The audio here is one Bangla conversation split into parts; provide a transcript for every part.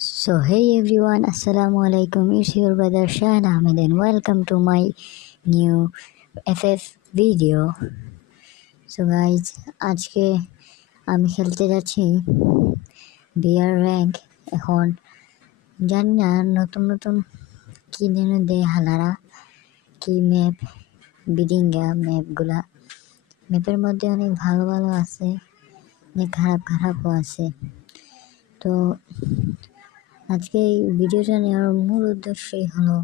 So hey everyone, Assalamu alaikum. It's your brother Shahan Ahmed and welcome to my new FF video. So guys, আজকে আমি খেলতে যাচ্ছি বিয়ার র্যাঙ্ক। এখন জানি না নতুন নতুন কি যেন দেয় হালারা, কি ম্যাপ, বিডিঙ্গা ম্যাপগুলা। ম্যাপের মধ্যে অনেক ভালো ভালো আছে, অনেক খারাপ খারাপও আছে। তো আজকে এই ভিডিওটা নেওয়ার মূল উদ্দেশ্যই হলো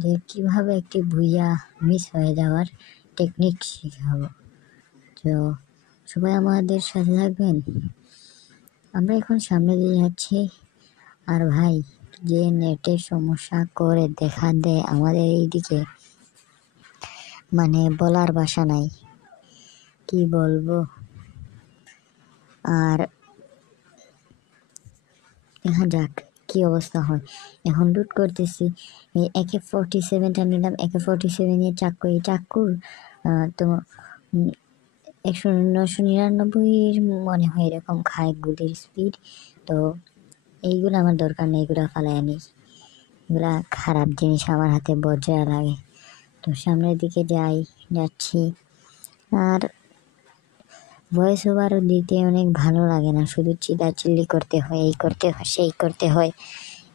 যে কীভাবে একটি ভুইয়া মিস হয়ে যাওয়ার টেকনিক শেখাবো। তো সবাই আমাদের সাথে থাকবেন। আমরা এখন সামনে দিয়ে যাচ্ছি, আর ভাই যে নেটের সমস্যা করে দেখা দেয় আমাদের এইদিকে, মানে বলার ভাষা নাই, কি বলবো। আর দেখা যাক কি অবস্থা হয়। এখন লুট করতেছি, এই AK-47টা নিলাম। AK-47 চাক্কু, এই চাক্কুর তো 999 মনে হয় এরকম খায় গুলির স্পিড। তো এইগুলো আমার দরকার নেই, এগুলো ফালাই নেই, এগুলা খারাপ জিনিস আমার হাতে বজ্রা লাগে। তো সামনের দিকে যাচ্ছি। আর ভয়েস ওভারও দিতে অনেক ভালো লাগে না, শুধু চিল্লাচিল্লি করতে হয়, এই করতে হয়, সেই করতে হয়,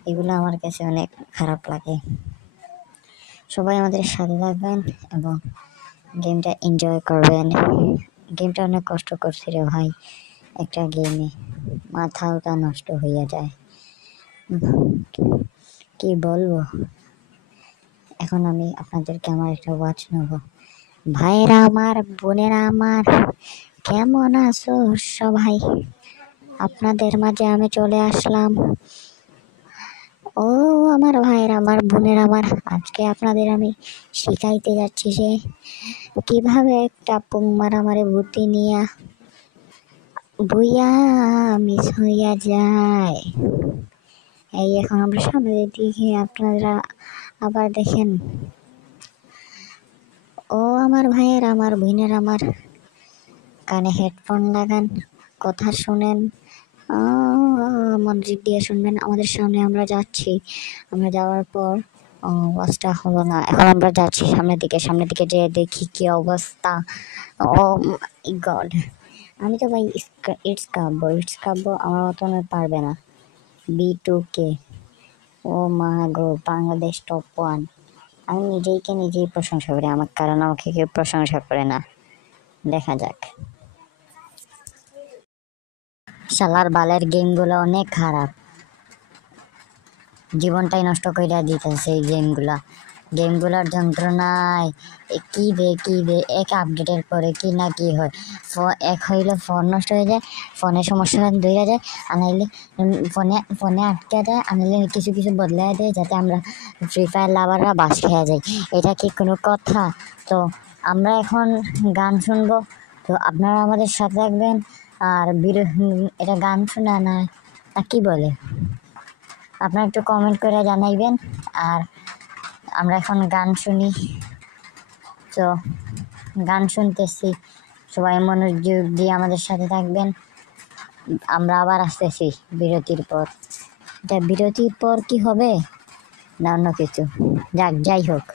এগুলো আমার কাছে অনেক খারাপ লাগে। সবাই আমাদের সাথে থাকবেন এবং গেমটা এনজয় করবেন। গেমটা অনেক কষ্ট করছি রে ভাই, একটা গেমে মাথাটা নষ্ট হইয়া যায়, কি বলবো। এখন আমি আপনাদেরকে আমার একটা ওয়াচ নেব। ভাইয়েরা আমার, বোনেরা আমার, কেমন আছো সবাই? আপনাদের মাঝে আমি চলে আসলাম। ও আমার ভাইয়ের, আমার বোনের, আমার আজকে আপনাদের আমি শিখাইতে যাচ্ছি যে কিভাবে একটা পুং মারামারি বুদ্ধি নিয়ে ভুইয়া মিস হইয়া যায়। এই এখন আমরা সামনের দিকে, আপনারা আবার দেখেন। ও আমার ভাইয়ের, আমার বোনের, আমার কানে হেডফোন লাগান, কথা শুনেন, মনোযোগ দিয়ে শুনবেন। আমাদের সামনে আমরা যাচ্ছি, আমরা যাওয়ার পর ওয়াচটা হলো না। এখন আমরা যাচ্ছি সামনের দিকে যেয়ে দেখি কি অবস্থা। ও গড, আমি তো ভাই ইটস কাব্য আমার মতন পারবে না। B2K, ও মা গো, বাংলাদেশ টপ 1। আমি নিজেই প্রশংসা করি, আমার কারণ আমাকে কেউ প্রশংসা করে না। দেখা যাক। শালার বালের গেমগুলো অনেক খারাপ, জীবনটাই নষ্ট করে দিতেছে এই গেমগুলোর যন্ত্রণায়। কি দে এক আপডেটের পরে কি না কি হয়। এক হইলে ফোন নষ্ট হয়ে যায়, ফোনের সমস্যা ধরে যায়, আনাইলে ফোনে আটকে যায়, আনাইলে কিছু বদলে দেয় যাতে আমরা ফ্রি ফায়ার লাভাররা বাস খেয়ে যাই। এটা কি কোনো কথা? তো আমরা এখন গান শুনবো, তো আপনারা আমাদের সাথে থাকবেন। আর এটা গান শোনা না কি বলে, আপনারা একটু কমেন্ট করে জানাইবেন। আর আমরা এখন গান শুনি, তো গান শুনতেছি, সবাই মনোযোগ দিয়ে আমাদের সাথে থাকবেন। আমরা আবার আসতেছি বিরতির পর। এটা বিরতির পর কি হবে না অন্য কিছু, যাই হোক।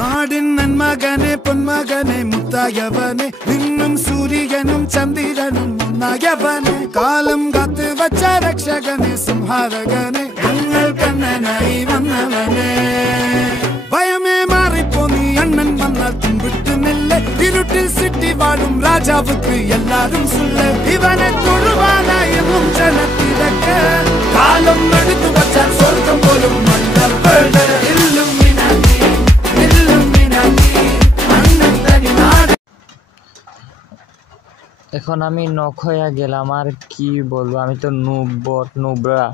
നാടിൻ നന്മകനെ പൊന്മകനെ മുത്തായവനെ, നിന്നും സൂര്യനും ചന്ദ്രനും ഒന്നായവനെ, കാലം കാത്ത് വച്ച രക്ഷകനെ സംഹാരകനെ, ഞങ്ങൾ കണ്ണനായി വന്നവനെ. ഭയമേ മാറിപ്പോ നീ അണ്ണൻ വന്നാൽ തുമ്പിട്ട് നെല്ല്, ഇരുട്ടിൽ സിറ്റി വാഴും രാജാവുക്ക് എല്ലാരും സുല്ല്. ഇവനെ തൊഴുവാനായി ജനത്തിരക്ക്, കാലം എടുത്തു വച്ചാൽ സ്വർഗം പോലും മണ്ണ. এখন আমি নক হয়ে গেলাম, আর কি বলবো, আমি তো নুবরা।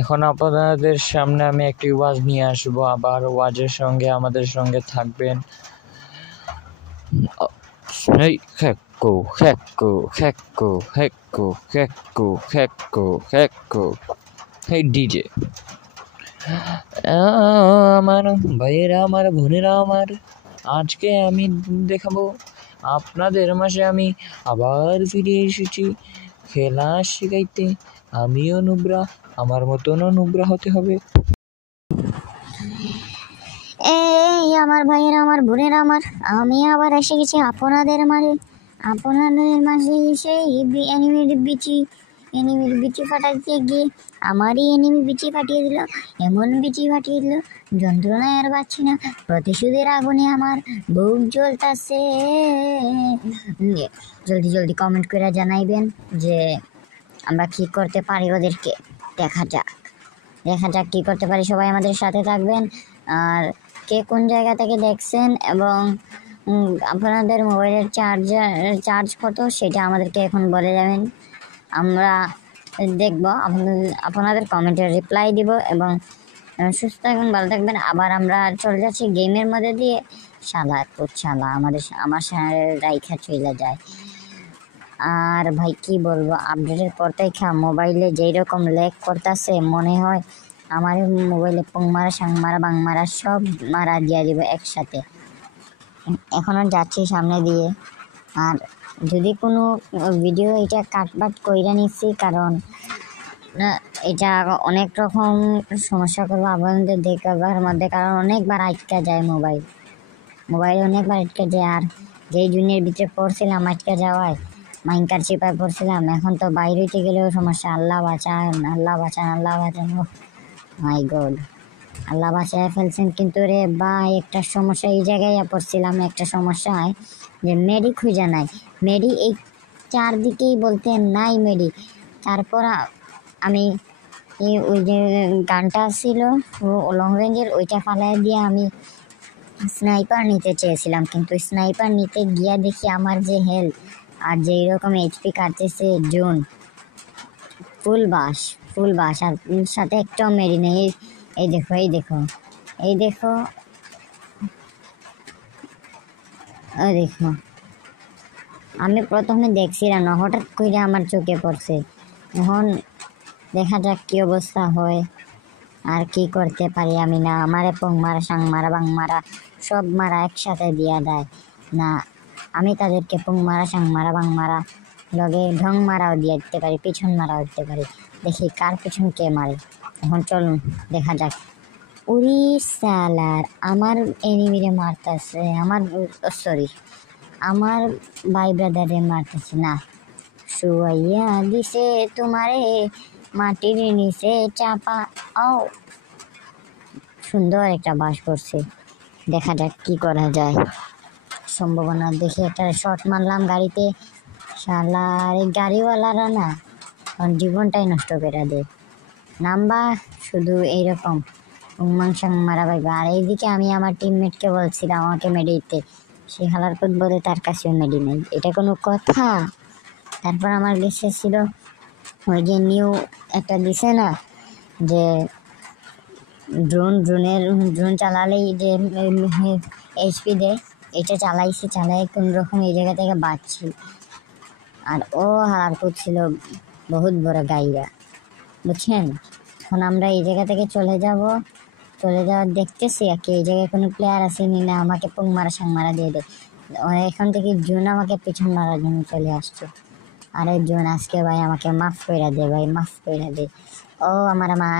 এখন আপনাদের সামনে আমি একটি ওয়াজ নিয়ে আসবো, আবার ওয়াজের সঙ্গে আমাদের সঙ্গে থাকবেন। ডিজে আমার ভাইয়েরা, আমার বোনেরা, আমার আজকে আমি দেখাবো আপনাদের মাঝে আমি আবার ফিরে এসেছি খেলা শিখাইতে। আমিও নুবরা, আমার মতনও নুবরা হতে হবে। এই আমার ভাইয়েরা, আমার বোনেরা, আমি আবার এসে গেছি আপনাদের মাঝে সেই এনিমির বিচি ফাটাতে গিয়ে আমারই এনিমি বিচি ফাটিয়ে দিল, এমন বিচি ফাটিয়ে দিল যন্ত্রণায় আর পাচ্ছি না। প্রতিশোধের আগুনে আমার বুক জ্বলতাছে। জলদি জলদি কমেন্ট করে জানাইবেন যে আমরা কি করতে পারি ওদেরকে। দেখা যাক কি করতে পারি। সবাই আমাদের সাথে থাকবেন। আর কে কোন জায়গা থেকে দেখছেন এবং আপনাদের মোবাইলের চার্জ কত সেটা আমাদেরকে এখন বলে যাবেন। আমরা দেখব, আপনাদের কমেন্টের রিপ্লাই দিব। এবং সুস্থ থাকবেন, ভালো থাকবেন। আবার আমরা চলে যাচ্ছি গেমের মধ্যে দিয়ে। শালা আমার রাইখা চলে যায়। আর ভাই কি বলবো, আপডেটের পর থেকে মোবাইলে যেই রকম ল্যাগ করতেছে, মনে হয় আমার মোবাইলে পুংমারা সাংমারা বাংমারা সব মারা দিয়ে দিব একসাথে। এখনও যাচ্ছি সামনে দিয়ে। আর যদি কোনো ভিডিও এটা কাটবাট কইরা নিচ্ছি, কারণ এটা অনেক রকম সমস্যা করবো আপনাদের দেখাবার মধ্যে। কারণ অনেকবার আটকা যায় মোবাইল অনেকবার আটকা যায়। আর যেই জুনের ভিতরে পড়ছিলাম আটকা যাওয়ায় মাইনকার চিপায় পড়ছিলাম, এখন তো বাইরে হইতে গেলেও সমস্যা। আল্লাহ বাঁচান। মাই গড, আল্লাহ বাঁচায় ফেলছেন। কিন্তু রে ভাই, একটা সমস্যা এই জায়গায় পড়ছিলাম, একটা সমস্যায় যে মেডি খুঁজে নাই। মেডি এই চারদিকেই বলতে নাই মেডি। তারপর আমি ওই যে গানটা ছিল লং রেঞ্জের, ওইটা ফালাই দিয়ে আমি স্নাইপার নিতে চেয়েছিলাম। কিন্তু স্নাইপার নিতে গিয়া দেখি আমার যে হেলথ আর যেই রকম এইচপি কাটতেছে জোন ফুল বাস। আর সাথে একটাও মেরি নেই। এই দেখো আমি প্রথমে দেখছিলাম না, হঠাৎ করে আমার চোখে পড়ছে। এখন দেখা যাক কি অবস্থা হয় আর কি করতে পারি আমি। না আমারে পুংমারা সাংমারা বাংমারা সব মারা একসাথে দিয়া দেয় না। আমি তাদেরকে পুংমারা সাংমারা বাংমারা লগে ঢং মারাও দিয়ে দিতে পারি, পিছন মারাও দিতে পারি। দেখি কার পিছন কে মারে। এখন চলুন দেখা যাক। উড়ি সালার, আমার এনিমিরে মারতেছে, আমার ভাই ব্রাদারে মারতেছে না। শুয়াইয়া দিছে তোমারে মাটির নিচে চাপা। ও সুন্দর একটা বাস করছে। দেখা যাক কি করা যায়। সম্ভাবনা দেখে একটা শট মারলাম গাড়িতে। শালার এই গাড়িওয়ালারা না জীবনটাই নষ্ট করে দেয়। নাম্বা শুধু এইরকম মাংসাং মারা পাইবে। আর এইদিকে আমি আমার টিমমেটকে বলছিলাম আমাকে মেডি দিতে, সে হালার কুদ বলে তার কাছেও মেডি নেই। এটা কোনো কথা? তারপর আমার কাছে ছিল ওই যে নিউ একটা দিছে না, যে ড্রোন চালালেই যে এইচপি দেয়, এটা চালাই কোন রকম এই জায়গা থেকে বাঁচছি। আর ও হালার কুদ ছিল বহুত বড় গাইরা, বুঝছেন। এখন আমরা এই জায়গা থেকে চলে যাওয়ার দেখতেছি আর কি এই জায়গায় কোনো প্লেয়ার আসেনি না, আমাকে পুংমারা সাংমারা দিয়ে দেয়। এখান থেকে জুন আমাকে পিছন মারার জন্য চলে আসছে। আরে জুন আজকে ভাই আমাকে মাফ করে দে ভাই, মাফ করে দে। ও আমার মা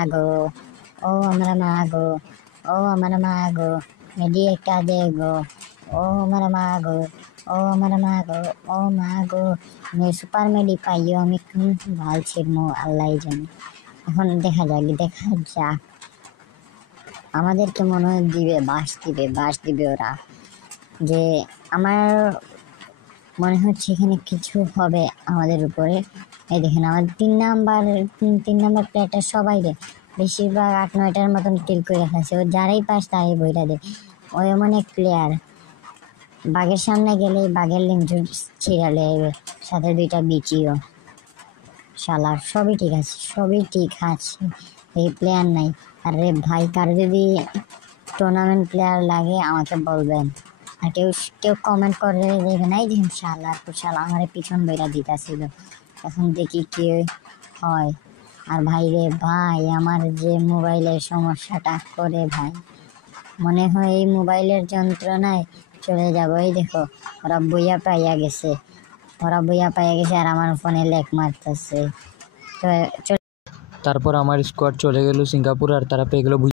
গো, মেডি একটা দে গো। ও আমার মা গো, সুপার মেডি পাইও আমি ভাল ছিড়মো আল্লাহ জানে। এখন দেখা যাক আমাদেরকে মনে হয় বাস দিবে ওরা। যে আমার মনে হচ্ছে এখানে কিছু হবে আমাদের উপরে। এই দেখেন আমার তিন নাম্বার প্লেয়ারটা সবাই রে বেশিরভাগ 8-9টার মতন কিল করে ফেলছে। ও যারাই পাস তারাই বইটা দেয়। ওই এমন এক প্লেয়ার বাঘের সামনে গেলে বাঘের লিঙ্ক ছিড়ালে সাথে 2টা বিচিও। শালার সবই ঠিক আছে, এই প্লেয়ার নাই। আর রে ভাই, কার যদি টুর্নামেন্ট প্লেয়ার লাগে আমাকে বলবেন। আর কেউ কমেন্ট করে দেখবেন এই দেখুন শালা আমার পিছন বইরা দিতেছিল। এখন দেখি কি হয়। আর ভাই রে ভাই, আমার যে মোবাইলের সমস্যাটা করে ভাই, মনে হয় এই মোবাইলের যন্ত্রণায় চলে যাবো। এই দেখো ওরা বইয়া পাইয়া গেছে আর আমার ফোনে লেক মারতেছে। তো তারপর আমার স্কোয়াড চলে গেল সিঙ্গাপুর আর তারা পেয়ে গেল